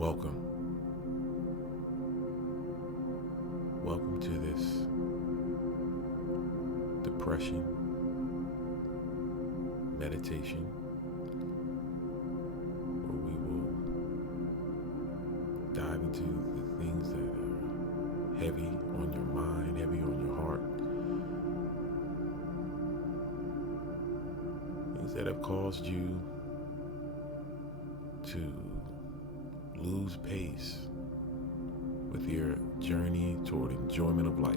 Welcome. Welcome to this depression meditation where we will dive into the things that are heavy on your mind, heavy on your heart, things that have caused you to lose pace with your journey toward enjoyment of life.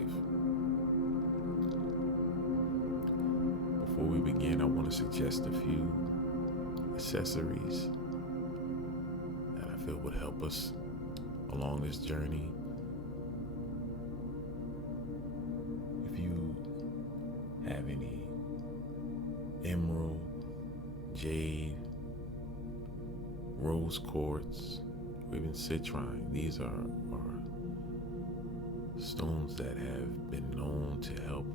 Before we begin, I want to suggest a few accessories that I feel would help us along this journey. If you have any emerald, jade, rose quartz, or even citrine, these are stones that have been known to help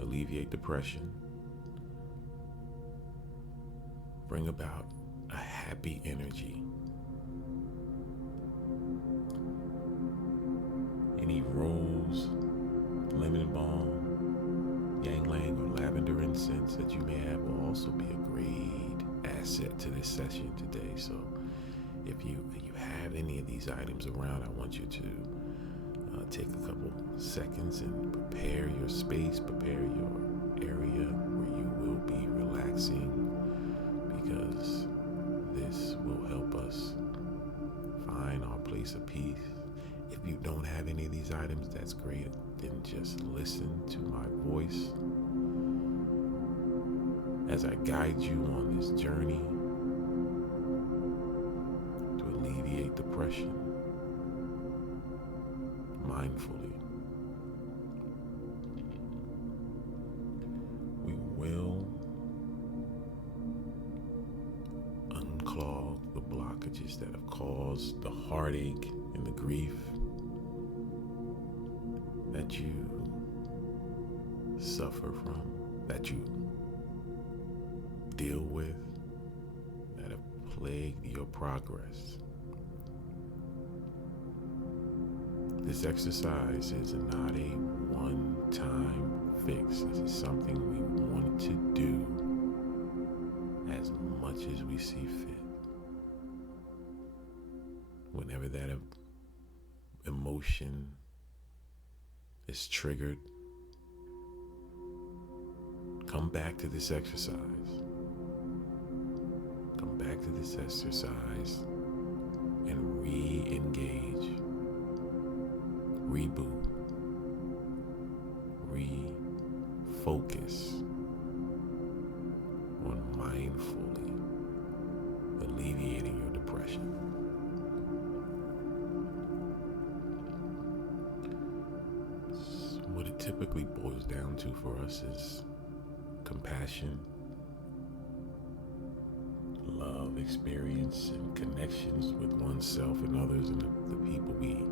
alleviate depression, bring about a happy energy. Any rose, lemon balm, ylang-ylang, or lavender incense that you may have will also be a great asset to this session today. So if you have any of these items around, I want you to take a couple seconds and prepare your space, prepare your area where you will be relaxing, because this will help us find our place of peace. If you don't have any of these items, that's great. Then just listen to my voice as I guide you on this journey to alleviate depression mindfully. We will unclog the blockages that have caused the heartache and the grief that you suffer from, that you deal with, that have plagued your progress. This exercise is not a one-time fix. This is something we want to do as much as we see fit. Whenever that emotion is triggered, come back to this exercise. Come back to this exercise and re-engage. Reboot, refocus on mindfully alleviating your depression. What it typically boils down to for us is compassion, love, experience, and connections with oneself and others and the people we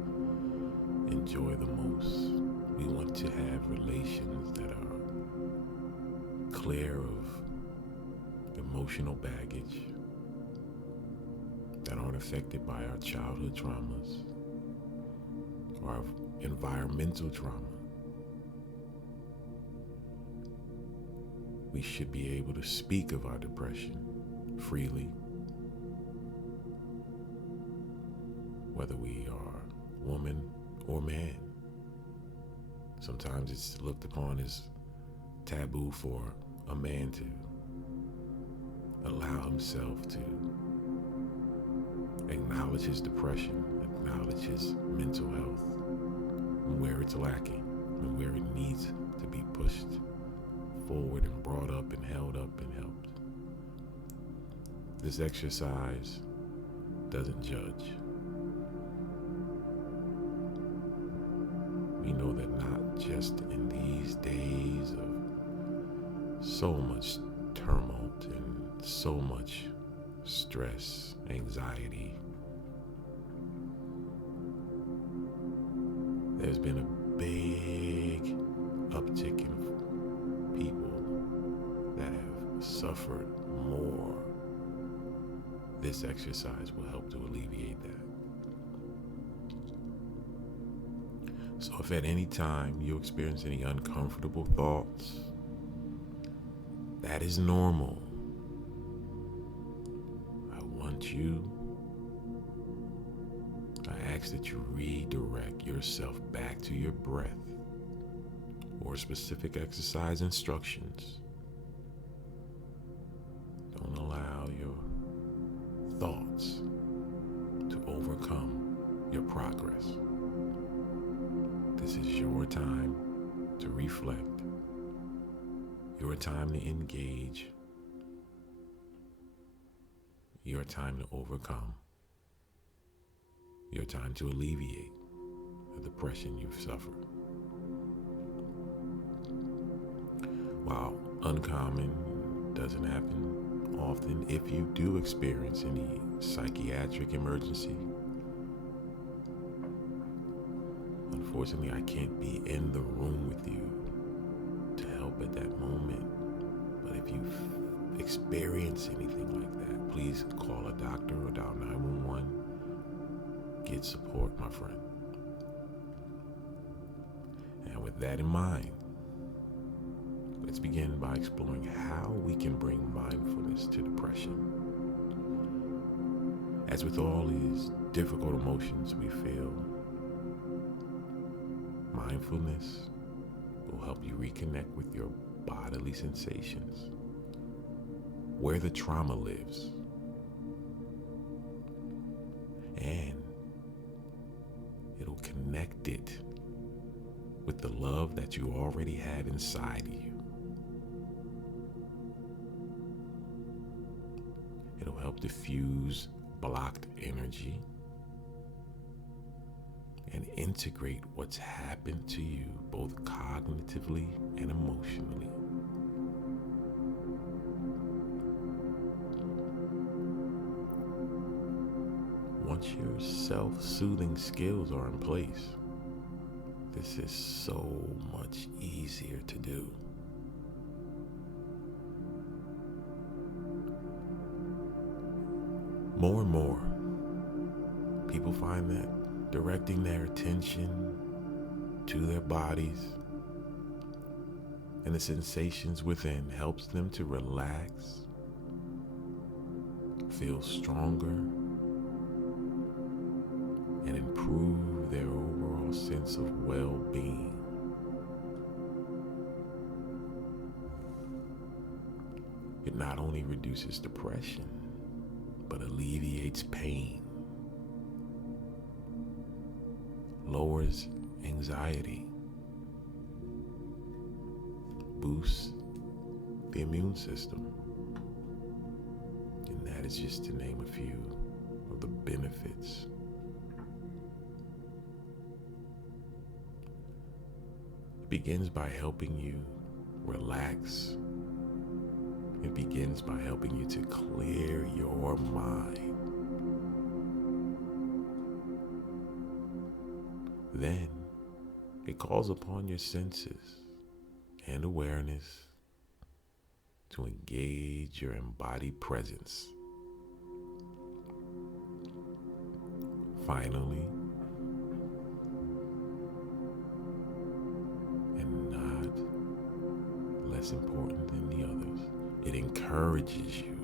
enjoy the most. We want to have relations that are clear of emotional baggage, that aren't affected by our childhood traumas or our environmental trauma. We should be able to speak of our depression freely, whether we are woman or man. Sometimes it's looked upon as taboo for a man to allow himself to acknowledge his depression, acknowledge his mental health, and where it's lacking, and where it needs to be pushed forward and brought up and held up and helped. This exercise doesn't judge. We know that not just in these days of so much turmoil and so much stress, anxiety, there's been a big uptick in people that have suffered more This exercise will help to alleviate that. So if at any time you experience any uncomfortable thoughts, that is normal. I ask that you redirect yourself back to your breath or specific exercise instructions. Don't allow your thoughts to overcome your progress. This is your time to reflect, your time to engage, your time to overcome, your time to alleviate the depression you've suffered. While uncommon, doesn't happen often, if you do experience any psychiatric emergency, unfortunately I can't be in the room with you to help at that moment. But if you experience anything like that, please call a doctor or dial 911. Get support, my friend. And with that in mind, let's begin by exploring how we can bring mindfulness to depression. As with all these difficult emotions we feel, mindfulness will help you reconnect with your bodily sensations, where the trauma lives, and it'll connect it with the love that you already have inside of you. It'll help diffuse blocked energy and integrate what's happened to you both cognitively and emotionally. Once your self-soothing skills are in place, this is so much easier to do. More and more, people find that directing their attention to their bodies and the sensations within helps them to relax, feel stronger, and improve their overall sense of well-being. It not only reduces depression, but alleviates pain, lowers anxiety, boosts the immune system, and that is just to name a few of the benefits. It begins by helping you relax. It begins by helping you to clear your mind. Then it calls upon your senses and awareness to engage your embodied presence. Finally, and not less important than the others, it encourages you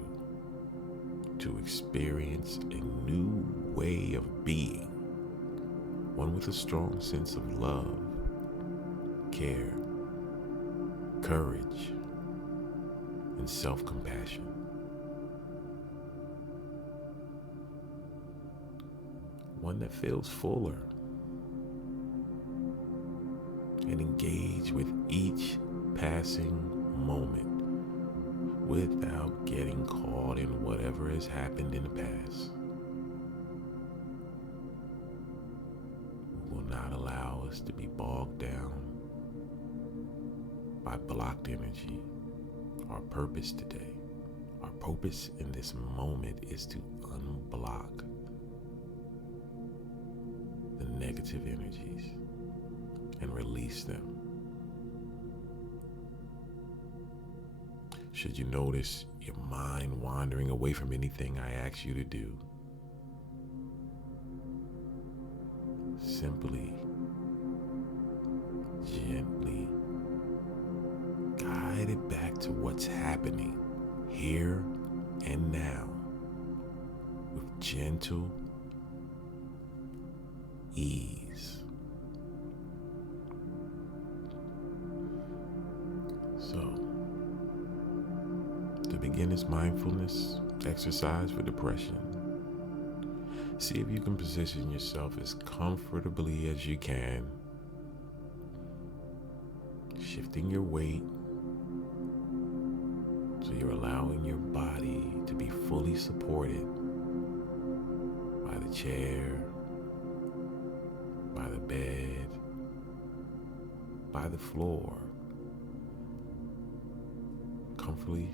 to experience a new way of being, one with a strong sense of love, care, courage, and self-compassion. One that feels fuller and engaged with each passing moment without getting caught in whatever has happened in the past. We will not allow us to be bogged down by blocked energy. Our purpose today, our purpose in this moment is to unblock the negative energies and release them. Should you notice your mind wandering away from anything I ask you to do, simply, gently guide it back to what's happening here and now with gentle ease. So, to begin this mindfulness exercise for depression, see if you can position yourself as comfortably as you can, shifting your weight so you're allowing your body to be fully supported by the chair, by the bed, by the floor, comfortably,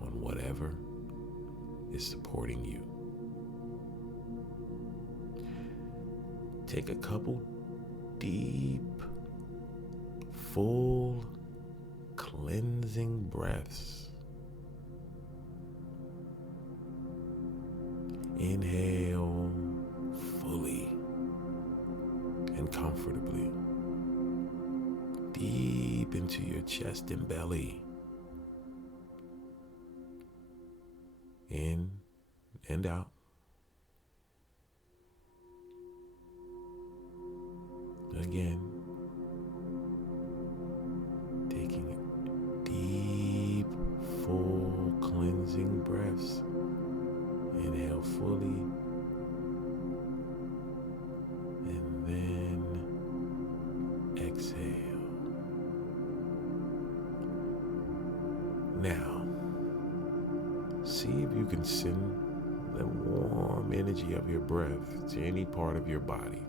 on whatever is supporting you. Take a couple deep, full, cleansing breaths. Inhale fully and comfortably, deep into your chest and belly. In and out. Again, taking deep, full, cleansing breaths. Inhale fully, and then exhale. Now, see if you can send the warm energy of your breath to any part of your body.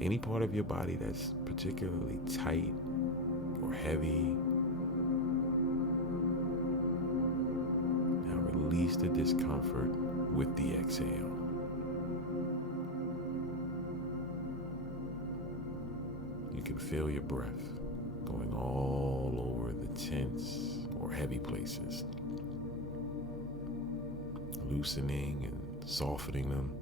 Any part of your body that's particularly tight or heavy. Now release the discomfort with the exhale. You can feel your breath going all over the tense or heavy places, loosening and softening them.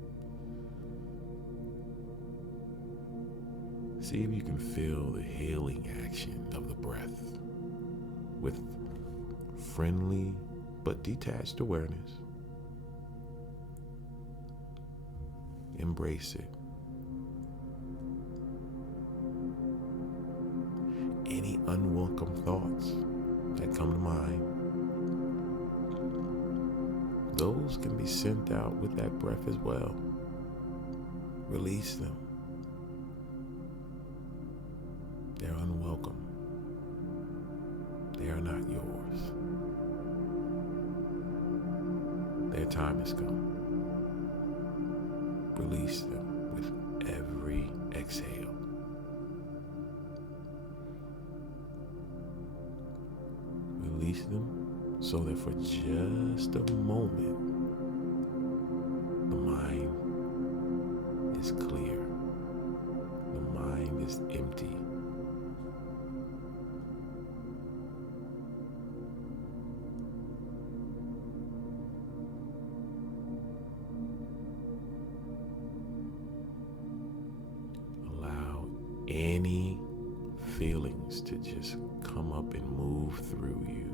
See if you can feel the healing action of the breath with friendly but detached awareness. Embrace it. Any unwelcome thoughts that come to mind, those can be sent out with that breath as well. Release them. They're unwelcome. They are not yours. Their time has come. Release them with every exhale. Release them so that for just a moment, the mind is clear. The mind is empty. Any feelings to just come up and move through you,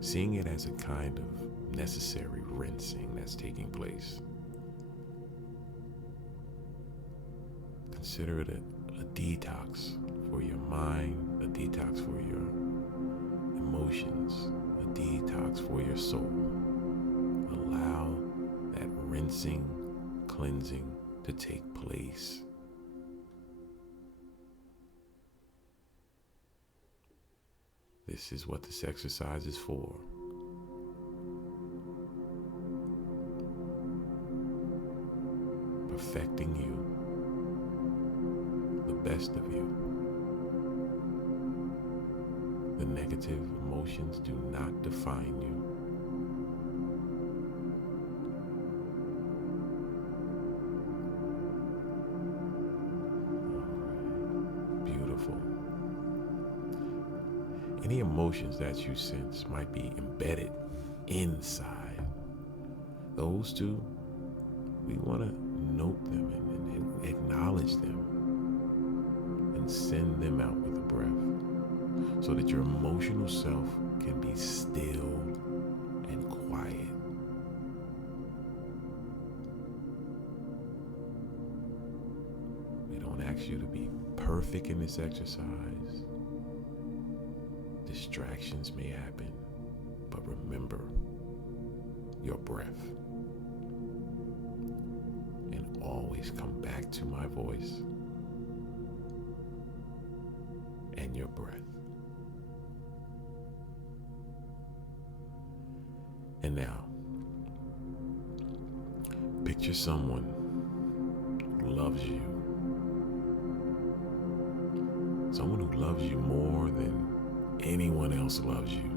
seeing it as a kind of necessary rinsing that's taking place. Consider it a detox for your mind, a detox for your emotions, a detox for your soul. Allow that rinsing, cleansing to take place. This is what this exercise is for. Perfecting you, the best of you. The negative emotions do not define you. any emotions that you sense might be embedded inside. Those two, we want to note them and acknowledge them and send them out with a breath so that your emotional self can be still and quiet. We don't ask you to be perfect in this exercise. Distractions may happen, but remember your breath. And always come back to my voice and your breath. And now, picture someone who loves you. Someone who loves you more than anyone else loves you.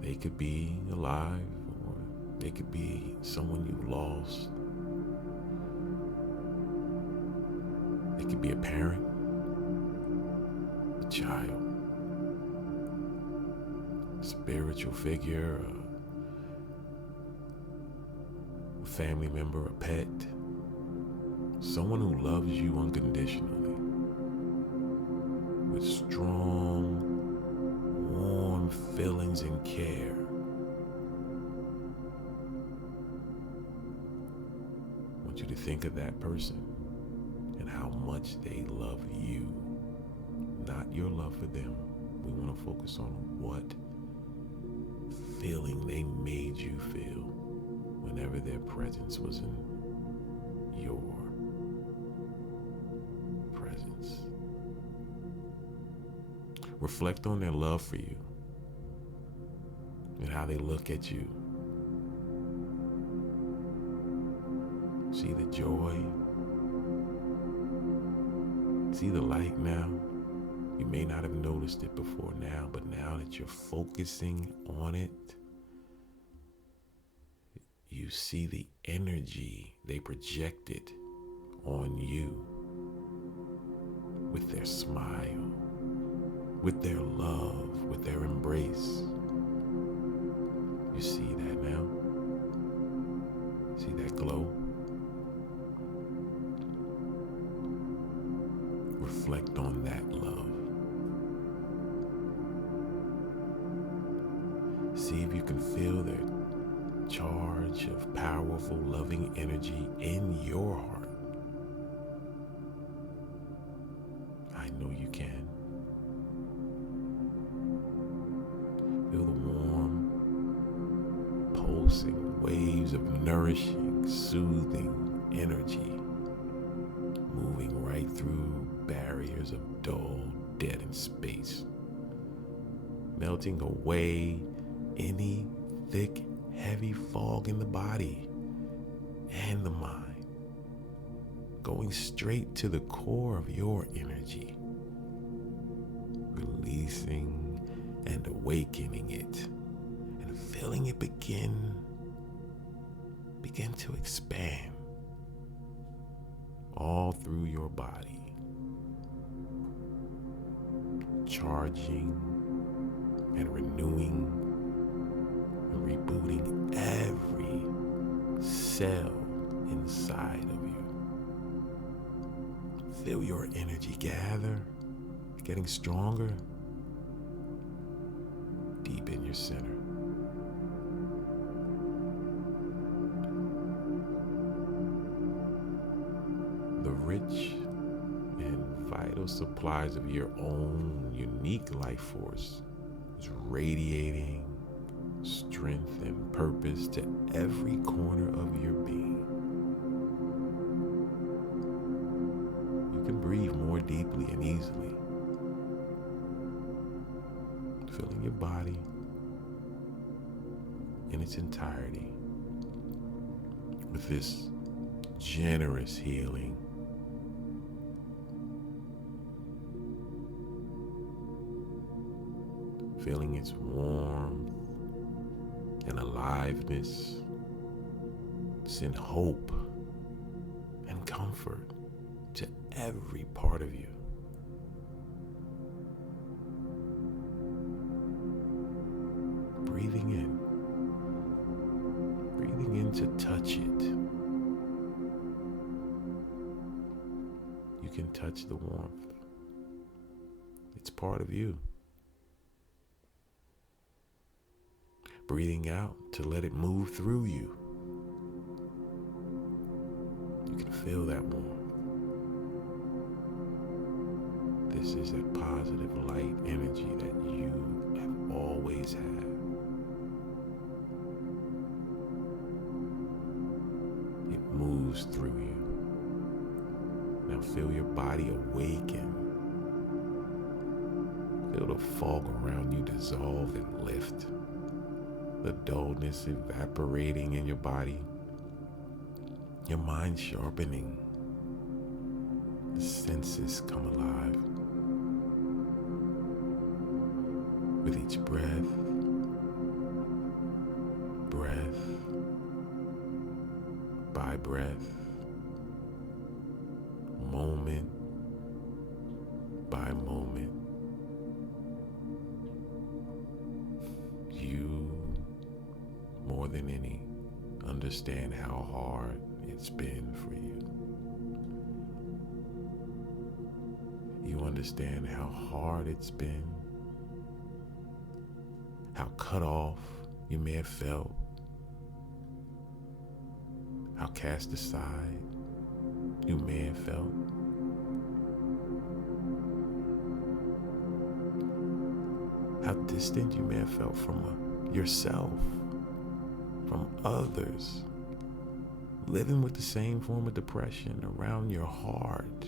They could be alive, or they could be someone you've lost. They could be a parent, a child, a spiritual figure, a family member, a pet. Someone who loves you unconditionally with strong, warm feelings and care. I want you to think of that person and how much they love you, not your love for them. We want to focus on what feeling they made you feel whenever their presence was in your presence. Reflect on their love for you and how they look at you. See the joy. See the light now. You may not have noticed it before now, but now that you're focusing on it, you see the energy they projected on you with their smile, with their love, with their embrace. You see that now? See that glow? Reflect on that love. See if you can feel their charge of powerful, loving energy in your heart. I know you can. Feel the warm, pulsing waves of nourishing, soothing energy moving right through barriers of dull, deadened space, melting away any thick, heavy fog in the body and the mind, going straight to the core of your energy, releasing and awakening it, and feeling it begin to expand all through your body, charging and renewing and rebooting every cell inside of you. Feel your energy gather, getting stronger deep in your center. The rich and vital supplies of your own unique life force is radiating strength and purpose to every corner of your being. You can breathe more deeply and easily, filling your body in its entirety with this generous healing. Feeling its warmth and aliveness, send hope and comfort to every part of you. begin to touch it. You can touch the warmth. It's part of you. Breathing out to let it move through you. You can feel that warmth. This is that positive light energy that you have always had. It moves through you. Now feel your body awaken. Feel the fog around you dissolve and lift. The dullness evaporating in your body. Your mind sharpening. The senses come alive. With each breath, by breath, moment by moment, you, more than any, understand how hard it's been for you. You understand how hard it's been, how cut off you may have felt, how cast aside you may have felt. How distant you may have felt from yourself, from others, living with the same form of depression around your heart.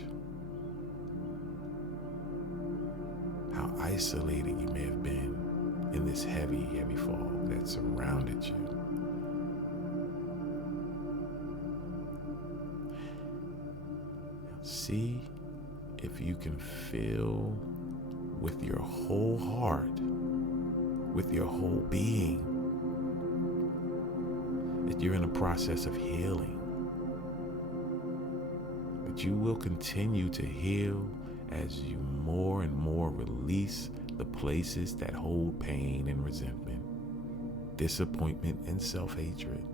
How isolated you may have been in this heavy, heavy fog that surrounded you. See if you can feel with your whole heart, with your whole being, that you're in a process of healing. But you will continue to heal as you more and more release the places that hold pain and resentment, disappointment and self-hatred.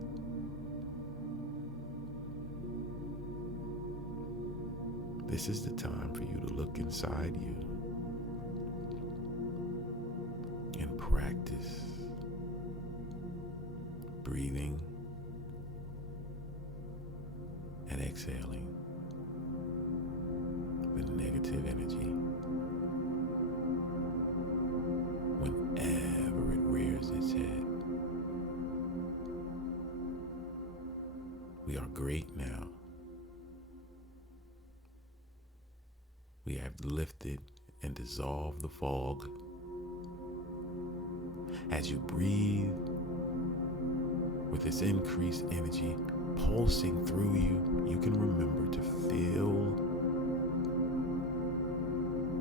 This is the time for you to look inside you and practice breathing and exhaling the negative energy whenever it rears its head. We are great now. We have lifted and dissolved the fog. As you breathe, with this increased energy pulsing through you, you can remember to feel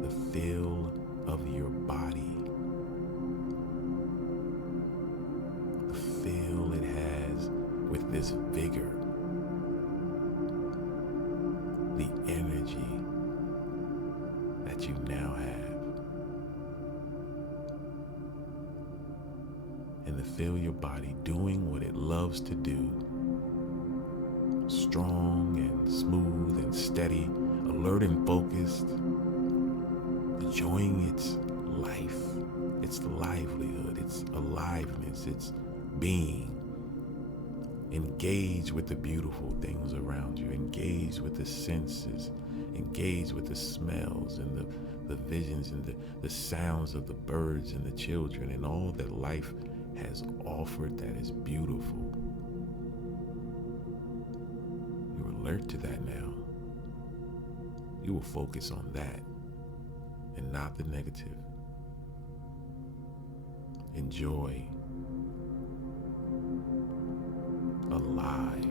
the feel of your body. The feel it has with this vigor. The energy that you now have. And to feel your body doing what it loves to do. Strong and smooth and steady, alert and focused, enjoying its life, its livelihood, its aliveness, its being. Engage with the beautiful things around you. Engage with the senses. Engage with the smells and the visions and the sounds of the birds and the children and all that life has offered that is beautiful. You're alert to that now. You will focus on that and not the negative. Enjoy. Alive.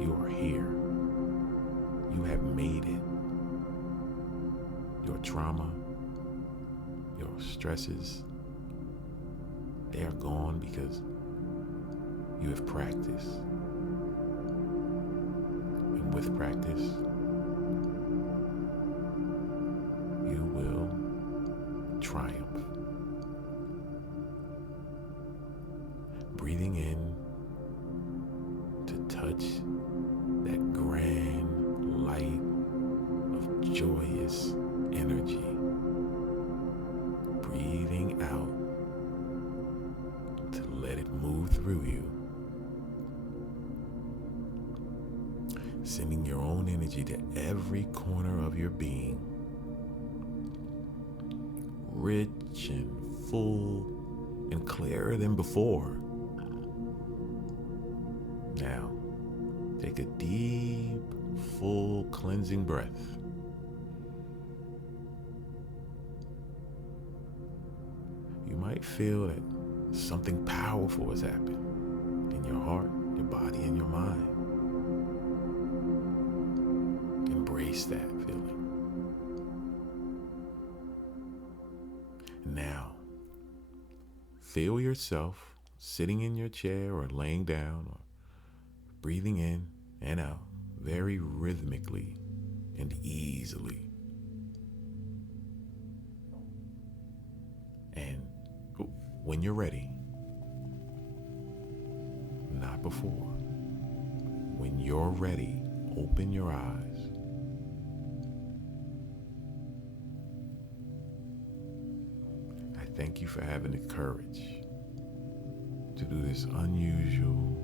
You are here. You have made it. Your trauma, your stresses, they are gone because you have practiced. And with practice, you will triumph. touch that grand light of joyous energy. Breathing out to let it move through you. Sending your own energy to every corner of your being. Rich and full and clearer than before. Now, take a deep, full, cleansing breath. You might feel that something powerful has happened in your heart, your body, and your mind. Embrace that feeling. Now, feel yourself sitting in your chair or laying down or breathing in and out very rhythmically and easily. And when you're ready, not before, when you're ready, open your eyes. Thank you for having the courage to do this unusual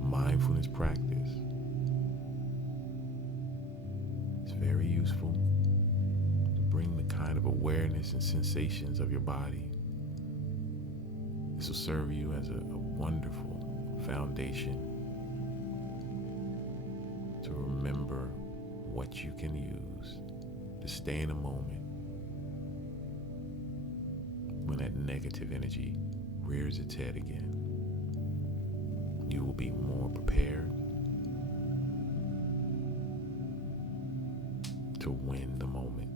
mindfulness practice. It's very useful to bring the kind of awareness and sensations of your body. This will serve you as a wonderful foundation to remember what you can use to stay in a moment when that negative energy rears its head again. You will be more prepared to win the moment.